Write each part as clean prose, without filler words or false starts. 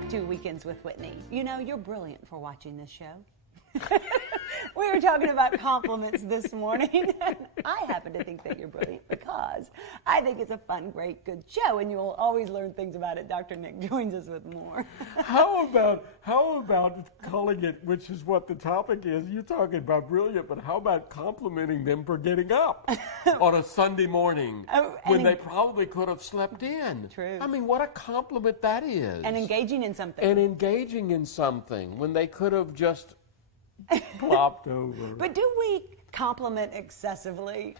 back to Weekends with Whitney. You know, you're brilliant for watching this show. We were talking about compliments this morning, and I happen to think that you're brilliant because I think it's a fun, great, good show, and you'll always learn things about it. Dr. Nick joins us with more. How about calling it, which is what the topic is, you're talking about brilliant, but how about complimenting them for getting up on a Sunday morning when they probably could have slept in? True. I mean, what a compliment that is. And engaging in something. And engaging in something when they could have just plopped over. But do we compliment excessively?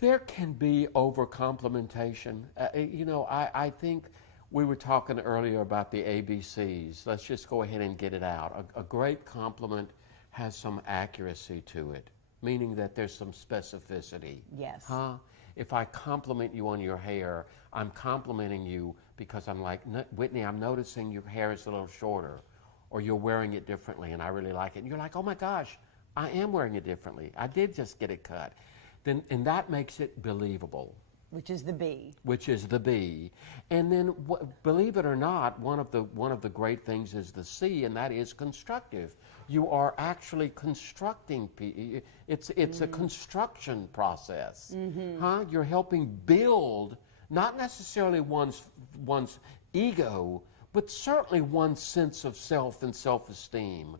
There can be over-complimentation. I think we were talking earlier about the ABCs. Let's just go ahead and get it out. A great compliment has some accuracy to it, meaning that there's some specificity. Yes. If I compliment you on your hair, I'm complimenting you because I'm like, Whitney, I'm noticing your hair is a little shorter, or you're wearing it differently, and I really like it. And you're like, oh my gosh, I am wearing it differently. I did just get it cut. And that makes it believable. Which is the B. Which is the B. And then, believe it or not, one of the great things is the C, and that is constructive. You are actually constructing. It's a construction process. You're helping build, not necessarily one's ego, but certainly one's sense of self and self-esteem.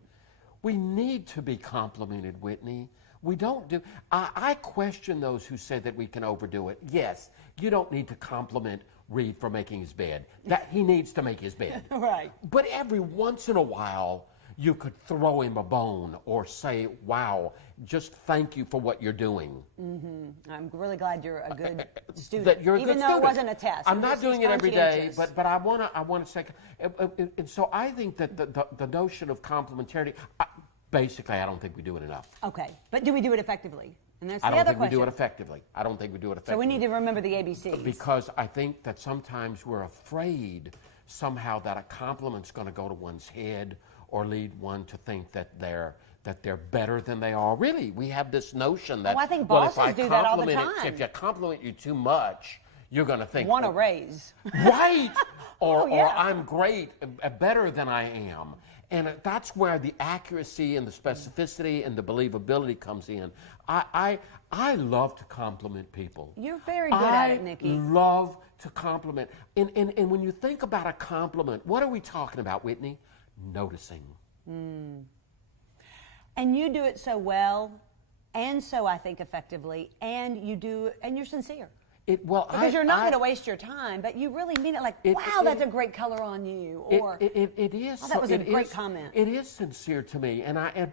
We need to be complimented, Whitney. We don't do. I question those who say that we can overdo it. Yes, you don't need to compliment Reed for making his bed. That he needs to make his bed. Right. But every once in a while, you could throw him a bone or say, wow, just thank you for what you're doing. I'm really glad you're a good student. That you're a even good though student. it wasn't a test. I'm not doing it every day, conscientious. but I want to say, and so I think that the notion of complementarity, basically, I don't think we do it enough. Okay, but do we do it effectively? And that's the I don't other think question. we do it effectively. I don't think we do it effectively. So we need to remember the ABCs. Because I think that sometimes we're afraid somehow that a compliment's going to go to one's head or lead one to think that they're better than they are. Really, we have this notion that I think bosses do that all the time. If you compliment you too much, you're going to think want a raise. Right. Or yeah. I'm great, better than I am. And that's where the accuracy and the specificity and the believability comes in. I love to compliment people. You're very good at it, Nikki. I love to compliment. And when you think about a compliment, what are we talking about, Whitney? Noticing. And you do it so well, and so I think effectively, and you're sincere. Because you're not going to waste your time, but you really mean it. Like, wow, that's a great color on you, or it is. Oh, that was a great comment. It is sincere to me,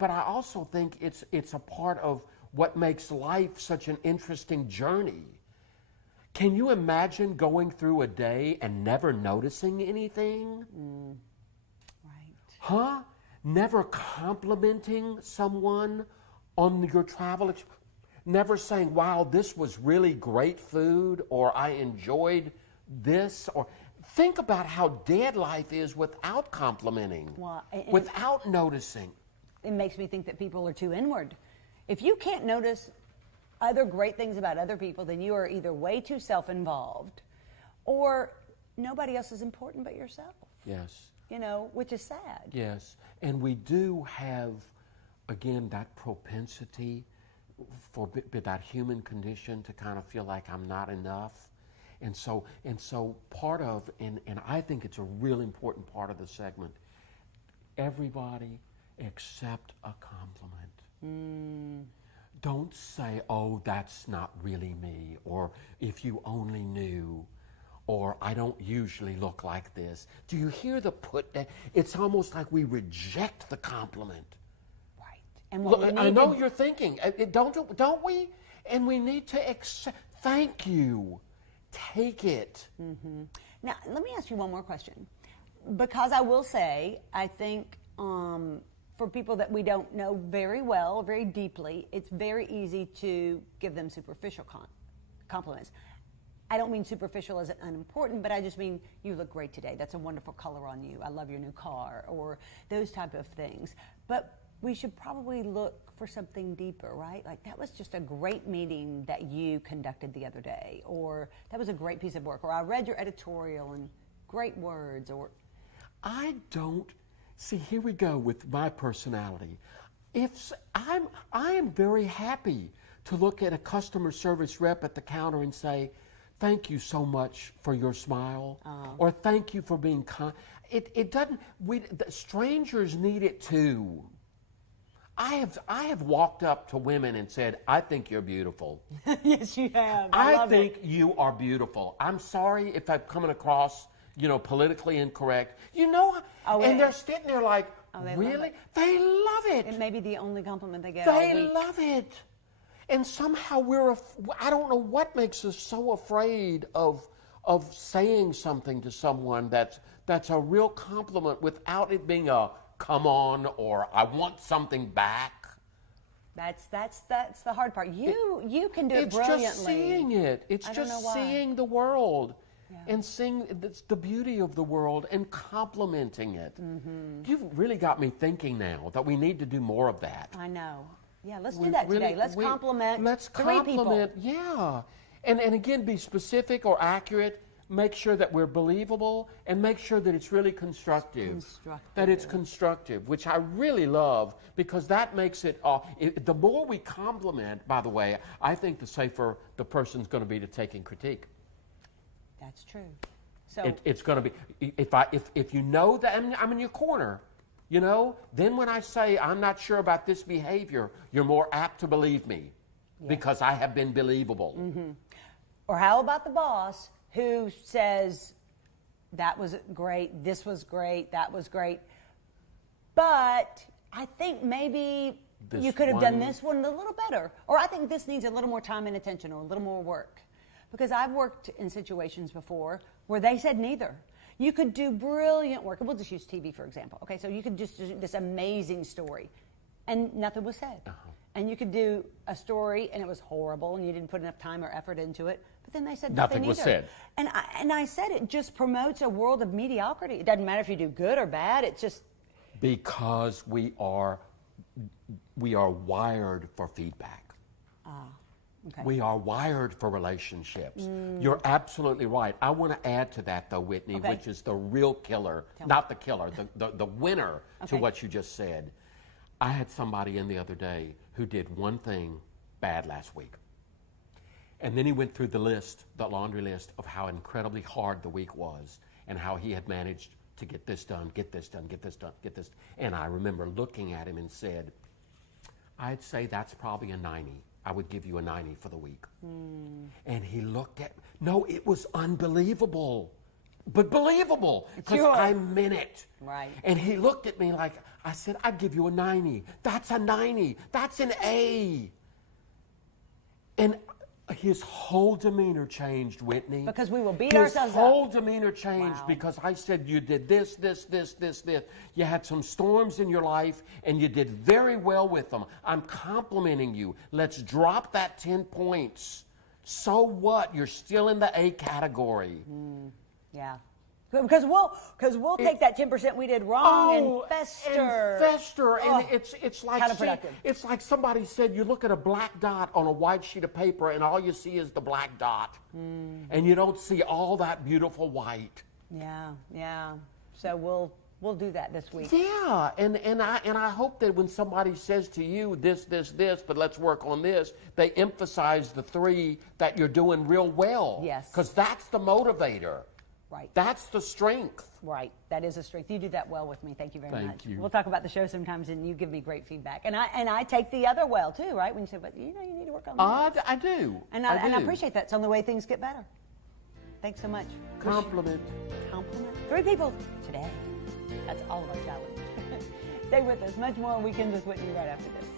but I also think it's a part of what makes life such an interesting journey. Can you imagine going through a day and never noticing anything? Right. Never complimenting someone on your travel experience? Never saying, wow, this was really great food, or I enjoyed this, or think about how dead life is without complimenting, without noticing. It makes me think that people are too inward. If you can't notice other great things about other people, then you are either way too self-involved, or nobody else is important but yourself. Yes. Which is sad. Yes, and we do have, again, that propensity for that human condition to kind of feel like I'm not enough. And so part of, and I think it's a really important part of the segment, everybody accept a compliment. Don't say, oh, that's not really me, or if you only knew, or I don't usually look like this. Do you hear the it's almost like we reject the compliment. And look, I know you're thinking, don't we? And we need to accept, thank you, take it. Now, let me ask you one more question. Because I will say, I think for people that we don't know very well, very deeply, it's very easy to give them superficial compliments. I don't mean superficial as unimportant, but I just mean, you look great today. That's a wonderful color on you. I love your new car, or those type of things. But we should probably look for something deeper, right? Like, that was just a great meeting that you conducted the other day, or that was a great piece of work, or I read your editorial and great words, or... I don't see. Here we go with my personality. I am very happy to look at a customer service rep at the counter and say, "Thank you so much for your smile," or "Thank you for being kind." It doesn't. Strangers need it too. I have walked up to women and said, "I think you're beautiful." Yes, you have. I think you are beautiful. I'm sorry if I'm coming across, politically incorrect. And they're sitting there like, really? They love it. It may be the only compliment they get They all week. love it. And somehow I don't know what makes us so afraid of saying something to someone that's a real compliment without it being a "come on" or "I want something back." That's the hard part. You can do it brilliantly. It's just seeing it. It's just seeing the world and seeing the beauty of the world and complimenting it. Mm-hmm. You've really got me thinking now that we need to do more of that. I know. Yeah, let's do that today. Let's compliment three people. Yeah. And again, be specific or accurate. Make sure that we're believable, and make sure that it's really constructive. That it's constructive, which I really love, because that makes it, the more we compliment, by the way, I think the safer the person's going to be to taking critique. That's true. So it's going to be, if you know that I'm in your corner, then when I say I'm not sure about this behavior, you're more apt to believe me because I have been believable. Mm-hmm. Or how about the boss who says, "That was great, this was great, that was great, but I think maybe you could have done this one a little better, or I think this needs a little more time and attention or a little more work." Because I've worked in situations before where they said neither. You could do brilliant work. We'll just use TV, for example. Okay, so you could just do this amazing story, and nothing was said. And you could do a story, and it was horrible, and you didn't put enough time or effort into it. But then they said nothing was either. said. And I said it just promotes a world of mediocrity. It doesn't matter if you do good or bad. It's just because we are wired for feedback. Okay. We are wired for relationships. You're absolutely right. I want to add to that, though, Whitney, which is the real killer, not the killer, the winner to what you just said. I had somebody in the other day who did one thing bad last week. And then he went through the laundry list of how incredibly hard the week was and how he had managed to get this done, get this done, get this done, get this. And I remember looking at him and said, "I'd say that's probably a 90. I would give you a 90 for the week." And he looked at, no, it was unbelievable, but believable, because I meant it. Right. And he looked at me like, I said, "I'd give you a 90. That's a 90. That's an A." And his whole demeanor changed, Whitney. Because we will beat ourselves up. His whole demeanor changed because I said, "You did this, this, this, this, this. You had some storms in your life, and you did very well with them. I'm complimenting you. Let's drop that 10 points. So what? You're still in the A category." Yeah. Because we'll take that 10% we did wrong and fester. And it's like counterproductive. It's like somebody said, you look at a black dot on a white sheet of paper, and all you see is the black dot, and you don't see all that beautiful white. Yeah. So we'll do that this week. Yeah, and I hope that when somebody says to you this, but let's work on this, they emphasize the 3 that you're doing real well. Yes. Because that's the motivator. Right. That's the strength. Right. That is a strength. You do that well with me. Thank you very much. Thank you. We'll talk about the show sometimes, and you give me great feedback. And I take the other well, too, right? When you say, "But you need to work on that." I do. And I appreciate that. It's the only way things get better. Thanks so much. Compliment. 3 people today. That's all of our challenge. Stay with us. Much more on Weekends with Whitney right after this.